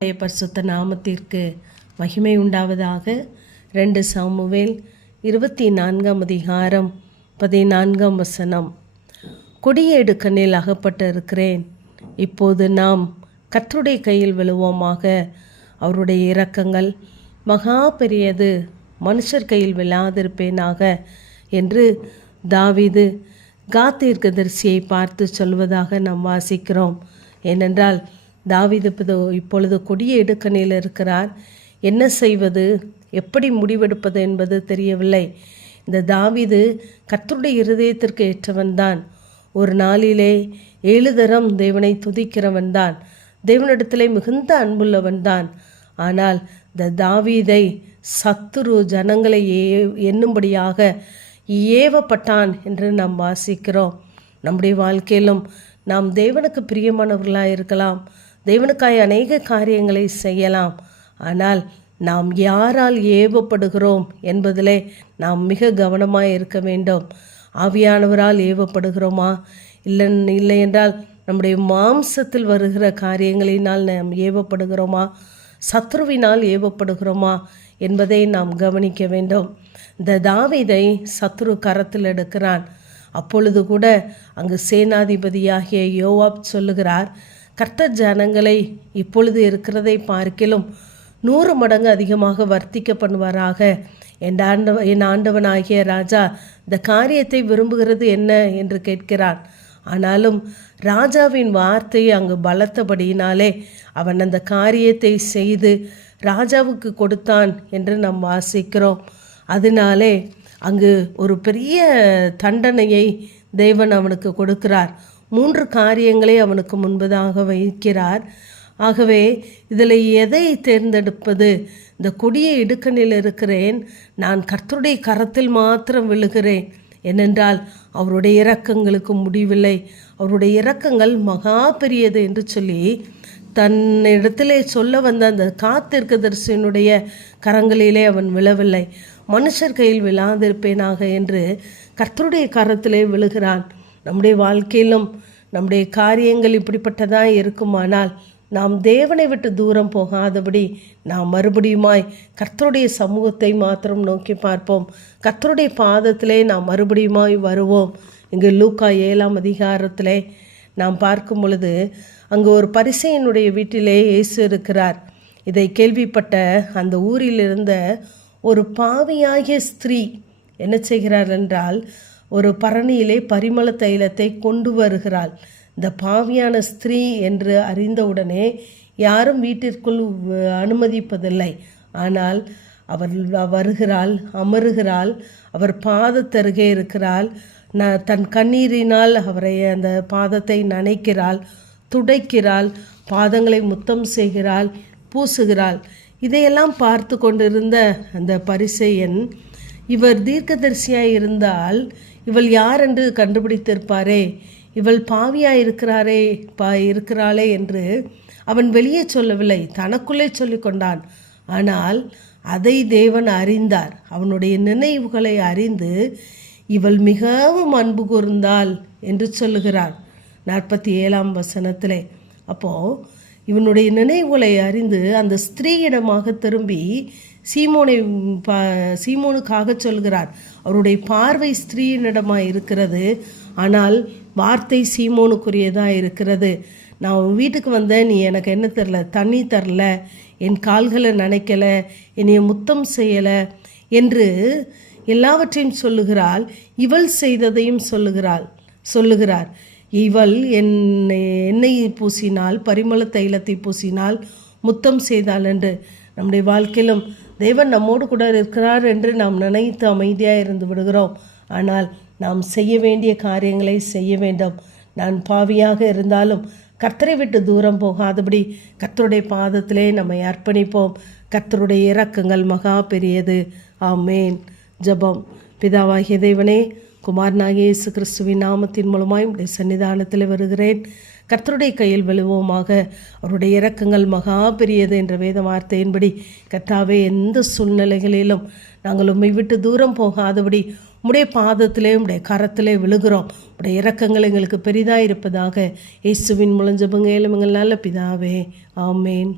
பரிசுத்த நாமத்திற்கு மகிமை உண்டாவதாக. 2 சாமுவேல் 24 அதிகாரம் 14 கொடியேடு கண்ணில் அகப்பட்டு இருக்கிறேன். இப்போது நாம் கர்த்தருடைய கையில் விழுவோமாக. அவருடைய இரக்கங்கள் மகா பெரியது, மனுஷர் கையில் விழாதிருப்பேனாக என்று தாவீது காத் தீர்க்கதரிசியை பார்த்து சொல்வதாக நாம் வாசிக்கிறோம். ஏனென்றால் தாவீது இப்பொழுது கொடிய இடுக்கணில் இருக்கிறார். என்ன செய்வது, எப்படி முடிவெடுப்பது என்பது தெரியவில்லை. இந்த தாவீது கர்த்தருடைய இருதயத்திற்கு ஏற்றவன்தான். ஒரு நாளிலே 7 தரம் தேவனை துதிக்கிறவன்தான். தேவனிடத்திலே மிகுந்த அன்புள்ளவன்தான். ஆனால் இந்த தாவீதை சத்துரு ஜனங்களை எண்ணும்படியாக ஏவப்பட்டான் என்று நாம் வாசிக்கிறோம். நம்முடைய வாழ்க்கையிலும் நாம் தேவனுக்கு பிரியமானவர்களாக இருக்கலாம், தேவனுக்காய் அநேக காரியங்களை செய்யலாம். ஆனால் நாம் யாரால் ஏவப்படுகிறோம் என்பதிலே நாம் மிக கவனமாக இருக்க வேண்டும். ஆவியானவரால் ஏவப்படுகிறோமா, இல்லை என்றால் நம்முடைய மாம்சத்தில் வருகிற காரியங்களினால் நாம் ஏவப்படுகிறோமா, சத்ருவினால் ஏவப்படுகிறோமா என்பதை நாம் கவனிக்க வேண்டும். இந்த தாவீதை சத்ரு கரத்தில் எடுக்கிறான். அப்பொழுது கூட அங்கு சேனாதிபதியாகிய யோவாப் சொல்லுகிறார், கர்த்தர் ஜனங்களை இப்பொழுது இருக்கிறதை பார்க்கிலும் 100 மடங்கு அதிகமாக வர்த்திக்க பண்ணுவாராக. என் ஆண்டவனாகிய ராஜா இந்த காரியத்தை விரும்புகிறது என்ன என்று கேட்கிறான். ஆனாலும் ராஜாவின் வார்த்தை அங்கு பலத்தபடியினாலே அவன் அந்த காரியத்தை செய்து ராஜாவுக்கு கொடுத்தான் என்று நாம் வாசிக்கிறோம். அதனாலே அங்கு ஒரு பெரிய தண்டனையை தேவன் அவனுக்கு கொடுக்கிறார். 3 காரியங்களை அவனுக்கு முன்பதாக வைக்கிறார். ஆகவே இதில் எதை தேர்ந்தெடுப்பது? இந்த கொடிய இடுக்கணில் இருக்கிறேன், நான் கர்த்தருடைய கரத்தில் மாத்திரம் விழுகிறேன். ஏனென்றால் அவருடைய இரக்கங்களுக்கு முடிவில்லை, அவருடைய இரக்கங்கள் மகா பெரியது என்று சொல்லி தன்னிடத்திலே சொல்ல வந்த அந்த காத்திருக்கதரிசனுடைய கரங்களிலே அவன் விழவில்லை. மனுஷர் கையில் விழாதிருப்பேனாக என்று கர்த்தருடைய கரத்திலே விழுகிறான். நம்முடைய வாழ்க்கையிலும் நம்முடைய காரியங்கள் இப்படிப்பட்டதாக இருக்குமானால் நாம் தேவனை விட்டு தூரம் போகாதபடி நாம் மறுபடியுமாய் கர்த்தருடைய சமூகத்தை மாத்திரம் நோக்கி பார்ப்போம். கர்த்தருடைய பாதத்திலே நாம் மறுபடியுமாய் வருவோம். இங்கு லூக்கா 7 அதிகாரத்திலே நாம் பார்க்கும் பொழுது அங்கு ஒரு பரிசேயனுடைய வீட்டிலே இயேசு இருக்கிறார். இதை கேள்விப்பட்ட அந்த ஊரில் இருந்த ஒரு பாவியாகிய ஸ்திரீ என்ன செய்கிறார் என்றால், ஒரு பரணியிலே பரிமள தைலத்தை கொண்டு வருகிறாள். இந்த பாவியான ஸ்திரீ என்று அறிந்தவுடனே யாரும் வீட்டிற்குள் அனுமதிப்பதில்லை. ஆனால் அவர் வருகிறாள், அமருகிறாள், அவர் பாதத்தருகே இருக்கிறாள். தன் கண்ணீரினால் அவரை அந்த பாதத்தை நனைக்கிறாள், துடைக்கிறாள், பாதங்களை முத்தம் செய்கிறாள், பூசுகிறாள். இதையெல்லாம் பார்த்து கொண்டிருந்த அந்த பரிசேயன், இவர் தீர்க்கதரிசியாய் இருந்தால் இவள் யார் என்று கண்டுபிடித்திருப்பாரே, இவள் பாவியாய் இருக்கிறாளே என்று அவன் வெளியே சொல்லவில்லை, தனக்குள்ளே சொல்லி கொண்டான். ஆனால் அதை தேவன் அறிந்தார். அவனுடைய நினைவுகளை அறிந்து இவள் மிகவும் அன்பு கூர்ந்தாள் என்று சொல்லுகிறார் 47 அப்போது இவனுடைய நினைவுகளை அறிந்து அந்த ஸ்திரீயிடமாக திரும்பி சீமோனுக்காக சொல்கிறார். அவருடைய பார்வை ஸ்திரீயினிடமாக இருக்கிறது, ஆனால் வார்த்தை சீமோனுக்குரியதாக இருக்கிறது. நான் உன் வீட்டுக்கு வந்தேன், நீ எனக்கு என்ன தரல, தண்ணி தரல, என் கால்களை நனைக்கலை, என்னைய முத்தம் செய்யலை என்று எல்லாவற்றையும் சொல்லுகிறாள். இவள் செய்ததையும் சொல்லுகிறார். இவள் எண்ணெய் பூசினால், பரிமள தைலத்தை பூசினால், முத்தம் செய்தாள் என்று. நம்முடைய வாழ்க்கையிலும் தேவன் நம்மோடு கூட இருக்கிறார் என்று நாம் நினைத்து அமைதியாக இருந்து விடுகிறோம். ஆனால் நாம் செய்ய வேண்டிய காரியங்களை செய்ய வேண்டும். நான் பாவியாக இருந்தாலும் கர்த்தரை விட்டு தூரம் போகாதபடி கர்த்தருடைய பாதத்திலே நம்மை அர்ப்பணிப்போம். கர்த்தருடைய இரக்கங்கள் மகா பெரியது. ஆமேன். ஜெபம். பிதாவாகிய தேவனே, குமாரனாகிய இயேசு கிறிஸ்துவின் நாமத்தின் மூலமாய் உடைய சன்னிதானத்தில் வருகிறேன். கர்த்தருடைய கையில் விழுவோமாக. அவருடைய இரக்கங்கள் மகா பெரியது என்ற வேத வார்த்தையின்படி கர்த்தாவே, எந்த சூழ்நிலைகளிலும் நாங்கள் உம்மை விட்டு தூரம் போகாதபடி உடைய பாதத்திலே உடைய கரத்திலே விழுகிறோம். உடைய இரக்கங்கள் எங்களுக்கு பெரிதாக இருப்பதாக. இயேசுவின் மூலம் ஜெபங்க எங்கள் நல்ல பிதாவே. ஆமேன்.